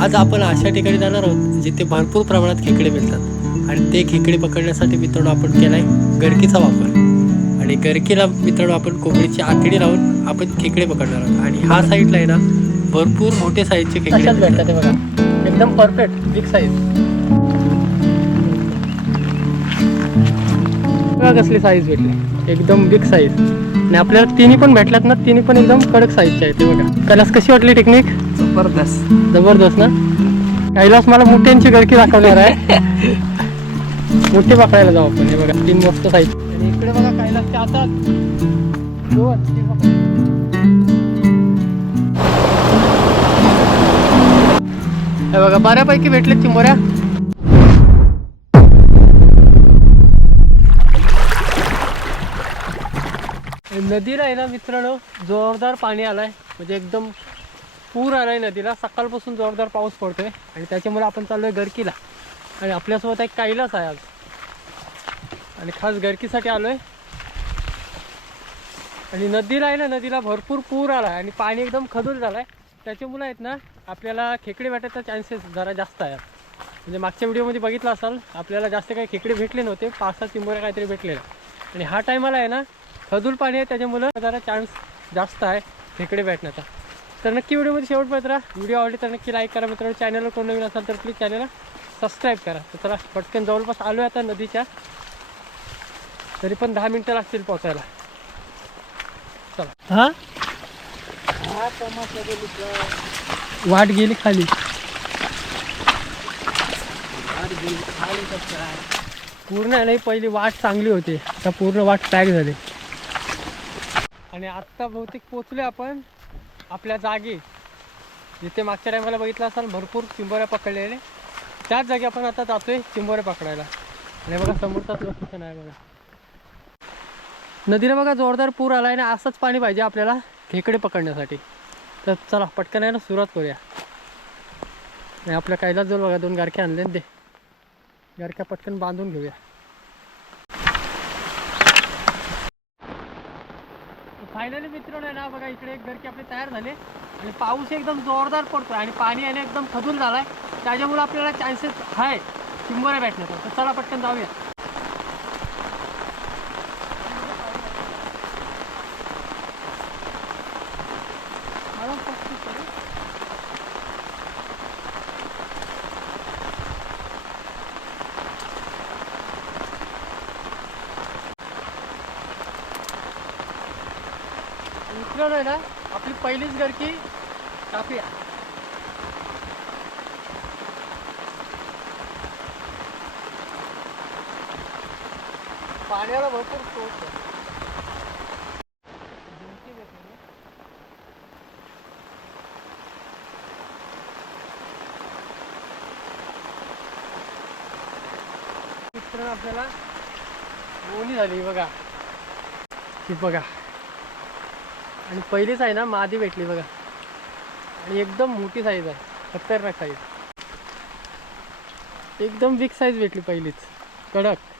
आज आपण अशा ठिकाणी जाणार आहोत जिथे भरपूर प्रमाणात खेकडे मिळतात. आणि ते खेकडे पकडण्यासाठी मित्रांनो आपण केलाय गरकीचा वापर. आणि गरकीला मित्रांनो आपण कोंबडीची आखडी लावून आपण खेकडे पकडणार आहोत. आणि हा साईडला आहे ना भरपूर मोठे साईजचे खेकडे भेटतात ते बघा. एकदम परफेक्ट बिग साईज कसली साईज भेटली. एकदम बिग साईज आणि आपल्याला तिन्ही पण भेटल्यात ना तिन्ही पण एकदम कडक साईजचे आहेत ते बघा. कलास कशी वाटली टेक्निक जबरदस्त. जबरदस्त ना? कैलास मला मोठ्यांची गडकी दाखवणार आहे. मोठे पकडायला जाऊ आपण. हे बघा तीन मस्त साईज. आणि इकडे बघा कैलासच्या हातात दोन हो, तीन पकड. हे बघा बऱ्यापैकी भेटले चिंबोऱ्या नदीला आहे ना मित्रांनो जोरदार पाणी आलाय. म्हणजे एकदम पूर आलाय नदीला. सकाळपासून जोरदार पाऊस पडतोय आणि त्याच्यामुळे आपण चाललोय गरकीला आणि आपल्यासोबत एक कैलास आहे आज. आणि खास गरकीसाठी आलोय. आणि नदीला आहे ना नदीला भरपूर पूर आलाय आणि पाणी एकदम खदूर झालाय. त्याच्यामुळे आहेत ना आपल्याला खेकडे भेटायचा चान्सेस जरा जास्त आहे. म्हणजे मागच्या व्हिडिओमध्ये बघितलं असाल आपल्याला जास्त काही खेकडे भेटले नव्हते. पाच सहा चिंबोऱ्या काहीतरी भेटलेल्या आणि हा टायमाला आहे ना खजूर पाणी आहे त्याच्यामुळं जरा चान्स जास्त आहे खेकडे भेटण्याचा. तर नक्की व्हिडिओमध्ये शेवटपर्यंत राहा. व्हिडिओ आवडली तर नक्की लाईक करा मित्रांनो. चॅनलवर कोण नवीन असाल तर प्लीज चॅनलला सबस्क्राईब करा. तर चला पटकन जवळपास आलो आहे आता नदीच्या. तरी पण दहा मिनटं लागतील पोचायला चला. हां? वाट गेली खाली. पूर्ण आहे ना ही पहिली वाट चांगली होती. आता पूर्ण वाट पॅक झाली. आणि आत्ता बहुतेक पोचले आपण. आपल्या जागी. जिथे मागच्या टायमाला बघितलं असाल भरपूर चिंबोऱ्या पकडलेले. त्याच जागी आपण आता जातोय चिंबोऱ्या पकडायला. आणि बघा समोरचाच लोकेशन आहे बघा. नदीला बघा जोरदार पूर आलाय आणि असंच पाणी पाहिजे आपल्याला खेकडे पकडण्यासाठी. तर चला पटकन आहे ना सुरुवात करूया. आणि आपल्या कायलाच जवळ बघा दोन गारख्या आणले ना गारख्या पटकन बांधून घेऊया. फायनली मित्रांनो आहे ना बघा इकडे एक घरके आपले तयार झाले. आणि पाऊस एकदम जोरदार पडतोय आणि पाणी आहे ना एकदम खदून झालाय. त्याच्यामुळे आपल्याला चान्सेस आहे. चिंबोऱ्या भेटण्याचा तर चला पटकन जाऊया मला पस्तीस आहे. मित्रांनो आहे ना आपली पहिलीच गडकी काफी पाण्याला भरपूर स्रोत आहे. मित्रांनो आपल्याला गोणी झाली बघा. की बघा. आणि पहिलीच आहे ना मादी भेटली बघा. आणि एकदम मोठी साईज आहे. खतरनाक साईज एकदम बिग साईज भेटली पहिलीच. कडक.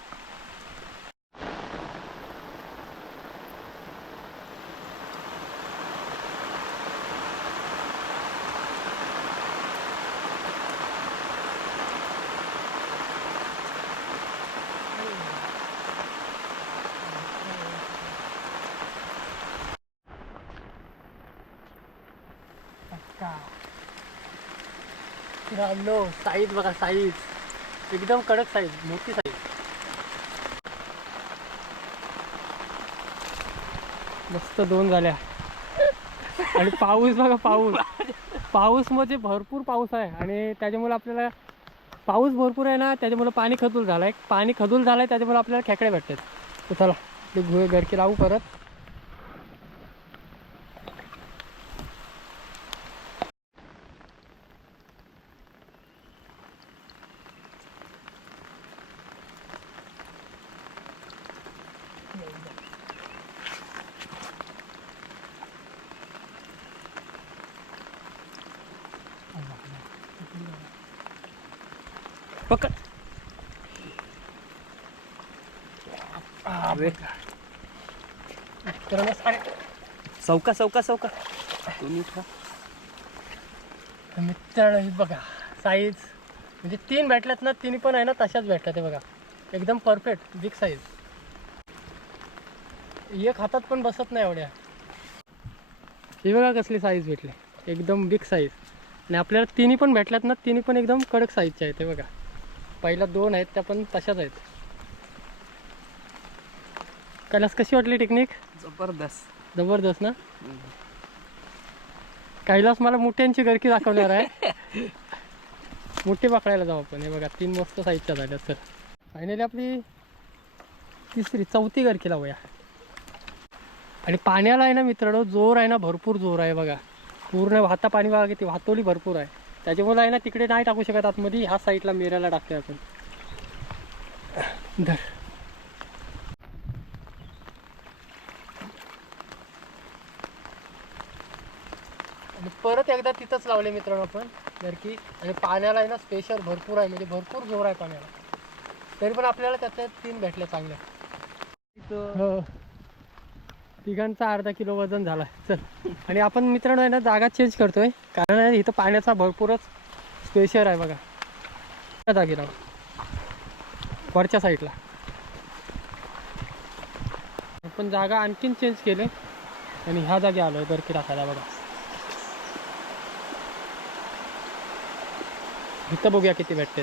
हॅलो साईज बघा साईज एकदम कडक साईज मोठी साईज मस्त दोन झाल्या. आणि पाऊस बघा पाऊस. पाऊस म्हणजे भरपूर पाऊस आहे आणि त्याच्यामुळे आपल्याला पाऊस भरपूर आहे ना त्याच्यामुळे पाणी खदूल झालं आहे पाणी खदूल झालं आहे त्याच्यामुळे आपल्याला खेकडे भेटतात. तर चला ते घरकी लावू परत. पकड. अरे. सौका सौका चौका चौका चौका मित्रांनो हे बघा साईज म्हणजे तीन भेटल्यात ना तिन्ही पण आहे ना तशाच भेटल्या ते बघा. एकदम परफेक्ट बिग साईज एक हातात पण बसत नाही एवढ्या. हे बघा कसली साईज भेटली. एकदम बिग साईज आणि आपल्याला तिन्ही पण भेटल्यात ना तिन्ही पण एकदम कडक साईजच्या आहेत हे बघा. पहिल्या दोन आहेत त्या पण तशाच आहेत. कैलास कशी वाटली टेक्निक जबरदस्त. जबरदस्त ना? कैलास मला मोठ्यांची गरकी दाखवणार आहे. मोठे पकडायला जाऊ आपण. हे बघा तीन मस्त साईजच्या झाल्या तर फायनली आपली तिसरी चौथी गरकी लावूया. आणि पाण्याला आहे ना मित्रांनो जोर आहे ना भरपूर जोर आहे बघा. पूर्ण वाहता पाणी बघा किती वाहतोली भरपूर आहे. त्याच्यामुळे आहे ना तिकडे नाही टाकू शकत आतमध्ये ह्या साईडला मेऱ्याला टाकतोय आपण. धर. आणि परत एकदा तिथंच लावले मित्रांनो आपण नरकी आणि पाण्याला आहे ना स्पेशल भरपूर आहे म्हणजे भरपूर जोर आहे पाण्याला. तरी पण आपल्याला त्याच्या तीन भेटल्या चांगल्या. हो. तिघांचा अर्धा किलो वजन झाला. चल. आणि आपण मित्रांनो आहे ना जागा चेंज करतोय. कारण इथं पाण्याचा भरपूरच स्पेशल आहे बघा. त्या जागेला. वरच्या साईडला आपण जागा आणखीन चेंज केले. आणि ह्या जागी आलोय बरकी टाकायला बघा. इथं बघूया किती भेटते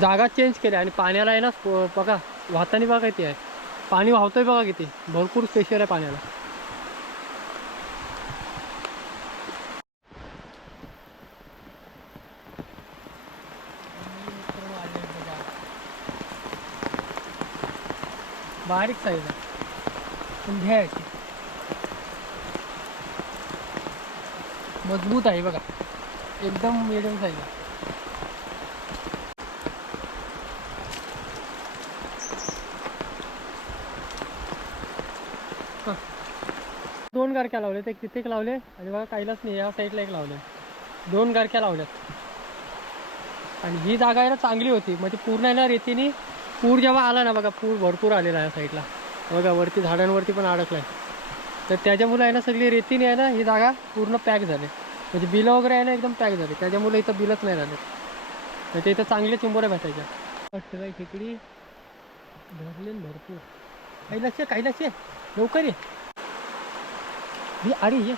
जागा चेंज केल्या आणि पाण्याला आहे ना बघा. वाहताना बघा किती आहे. पाणी वाहतोय बघा किती. भरपूर स्पेशल आहे पाण्याला. बारीक साईज आहे. पण घ्यायची. मजबूत आहे बघा. एकदम मिडियम साईज आहे. दोन गारख्या लावल्यात एक तिथे एक लावले. आणि बघा काहीलाच नाही या साईडला एक लावले. दोन गारख्या लावल्यात. आणि ही जागा आहे ना चांगली होती. म्हणजे पूर्ण आहे ना रेतीने पूर जेव्हा आला ना बघा पूर भरपूर आलेला आहे या साईडला बघा वरती झाडांवरती पण अडकला आहे तर त्याच्यामुळे आहे ना सगळी रेतीने आहे ना ही जागा पूर्ण पॅक झाली. म्हणजे बिलं वगैरे आहे ना एकदम पॅक झाली. त्याच्यामुळे इथं बिलच नाही झाले. तर ते इथं चांगले चिंबोऱ्या भेटायच्या. वाटतं काही खेकडी भरले भरपूर. काही लक्ष काही लक्ष लवकर ये. ही आली ये.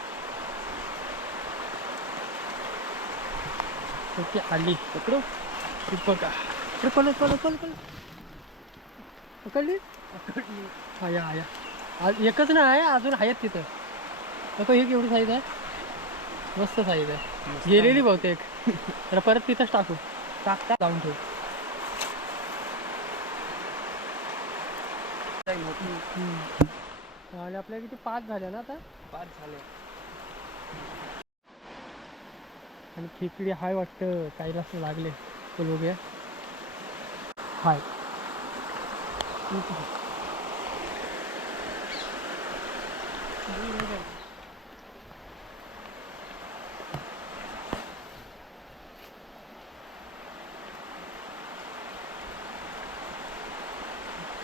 ओके आली. पकडू. बघा पळ पळ पळ पकडली? हा या या आज एकच नाही आहे अजून आहेत तिथं. नको हे केवढी साईज आहे. मस्त साईज आहे. गेलेली बहुतेक. तर परत तिथंच टाकू. टाकता? जाऊन ठेवू. हम्म. आणि आपल्या किती? पाच झाल्या ना आता? पाच झाले. आणि खेकडी हाय वाटतं. काहीला असं लागले. तो बघूया हाय.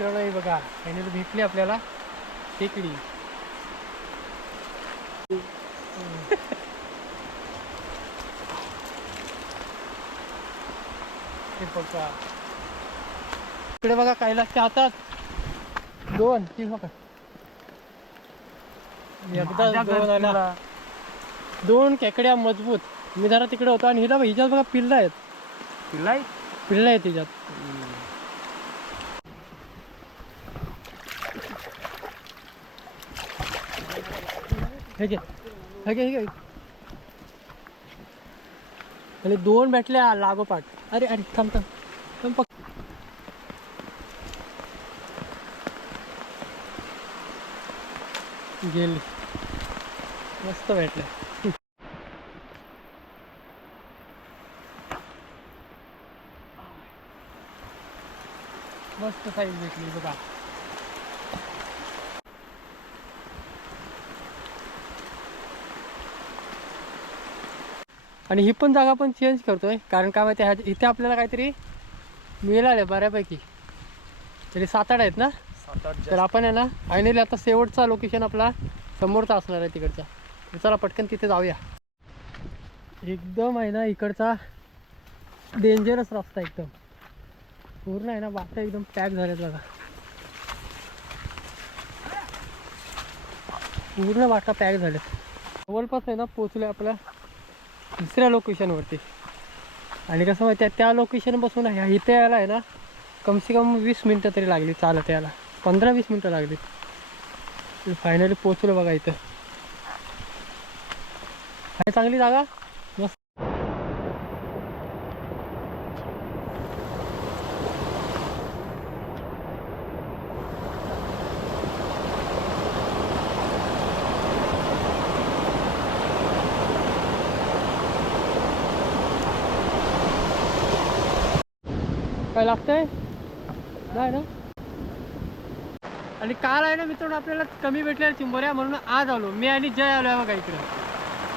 नाही बघा. फायनल भेटली आपल्याला. हे बघा. इकडे बघा कैलासच्या हातात. दोन तीन बघा. एकदा दोन आल्या. दोन खेकड्या मजबूत. मी जरा तिकडे होतो आणि हिला बघ, हिच्यात बघा पिल्ला आहेत? पिल्लाई पिल्ला आहेत तिच्यात. हे घे. हे घे हे घे. आणि दोन भेटल्या लागोपाठ अरे अरे थांब थांब. थांब पक. गेली. मस्त भेटले मस्त साईज भेटली बघा. आणि ही पण जागा पण चेंज करतोय. कारण काय माहिती ह्या इथे आपल्याला काहीतरी मिळाले बऱ्यापैकी. तरी सात आठ आहेत ना? सात आठ तर आपण आहे ना फायनली आता शेवटचा लोकेशन आपला समोरचा असणार आहे तिकडचा. चला पटकन तिथे जाऊया. एकदम आहे ना इकडचा डेंजरस रस्ता एकदम. पूर्ण आहे ना वाटा एकदम पॅक झाल्यात बघा. पूर्ण वाटा पॅक झाल्यात. जवळपास आहे ना पोचलो आपल्या दुसऱ्या लोकेशनवरती आणि कसं माहिती आहे त्या लोकेशनपासून ह्या इथे यायला आहे ना कमसे कम वीस मिनटं तरी लागली चालत यायला. पंधरा वीस मिनटं लागली. फायनली पोचलो बघा इथं. आहे चांगली जागा मस्त काय लागतंय? नाही ना? आणि काल आहे ना मित्रांनो आपल्याला कमी भेटलेला चिंबोऱ्या म्हणून आज आलो. मी आणि जय आलो आहे बघा इकडे.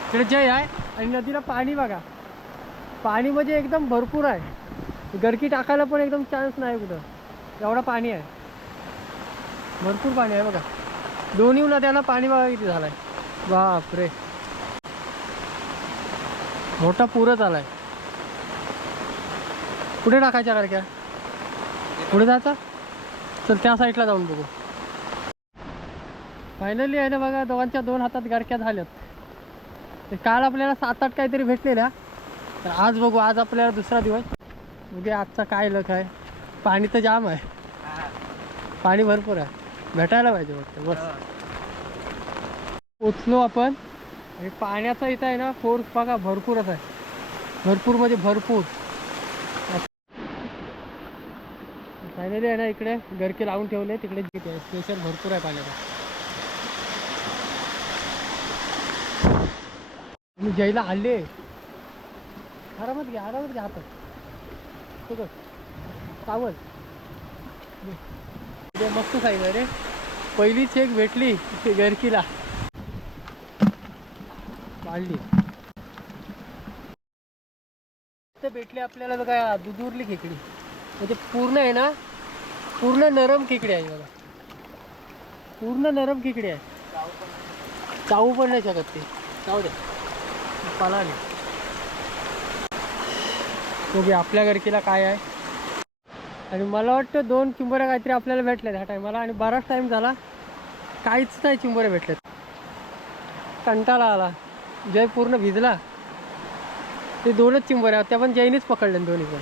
इकडे जय आहे. आणि नदीला पाणी बघा. पाणी म्हणजे एकदम भरपूर आहे. गरकी टाकायला पण एकदम चान्स नाही कुठं. एवढं पाणी आहे. भरपूर पाणी आहे बघा. दोन्ही नद्यांना पाणी बघा किती झालं आहे बापरे. मोठा पूरच आला आहे कुठे टाकायच्या गारक्या पुढे जायचा? चल त्या साईडला जाऊन बघू. फायनली आहे ना बघा दोघांच्या दोन हातात गारक्या झाल्यात. काल आपल्याला सात आठ काहीतरी भेटलेल्या. तर आज बघू आज आपल्याला दुसरा दिवस. म्हणजे आजचा काय लख आहे? पाणी तर जाम आहे. पाणी भरपूर आहे. भेटायला पाहिजे फक्त बस. पोचलो आपण. आणि पाण्याचा इथं आहे ना फोर्स बघा भरपूरच आहे. भरपूर म्हणजे भरपूर. फायनली आहे ना इकडे गरके लावून ठेवले तिकडे स्पेशल भरपूर आहे पाण्याचा. मी जयला आले. आरामात घ्या आरामात घ्या हातात ठीक आहे मस्त साहेब रे. पहिलीच एक भेटली गरकीला वाढली भेटली आपल्याला काय दुधुरली खेकडी. म्हणजे पूर्ण आहे ना पूर्ण नरम खेकडे आहे बघा. पूर्ण नरम खेकडे आहे. चावू पण नाही शकत ते. जाऊ दे. पाला बघूया आपल्या गरकीला काय आहे. आणि मला वाटतं दोन चिंबऱ्या काहीतरी आपल्याला भेटल्या ह्या टायमाला आणि बराच टाईम झाला काहीच नाही चिंबऱ्या भेटल्यात कंटाळा आला. जय पूर्ण भिजला. ते दोनच चिंबऱ्या त्या पण जयनीच पकडल्या दोन्ही पण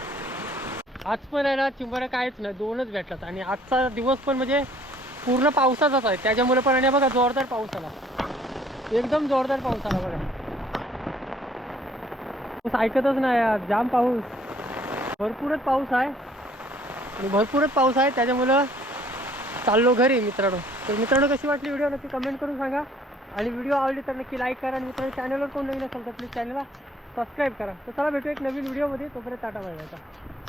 आज पण आहे ना चिंबोऱ्या काहीच नाही दोनच भेटतात. आणि आजचा दिवस पण म्हणजे पूर्ण पावसाचाच आहे. त्याच्यामुळे पण आणि बघा जोरदार पाऊस आला. एकदम जोरदार पाऊस आला बघा. पाऊस ऐकतच नाही यार जाम पाऊस. भरपूरच पाऊस आहे. आणि भरपूरच पाऊस आहे. त्याच्यामुळं चाललो घरी मित्रांनो. तर मित्रांनो कशी वाटली व्हिडिओ? नक्की कमेंट करून सांगा. आणि व्हिडिओ आवडली तर नक्की लाईक करा. आणि मित्रांनो चॅनलवर कोण नवीन असेल तर प्लीज चॅनलला सबस्क्राईब करा. तर चला भेटू एक नवीन व्हिडिओमध्ये. तोपर्यंत टाटा बाय.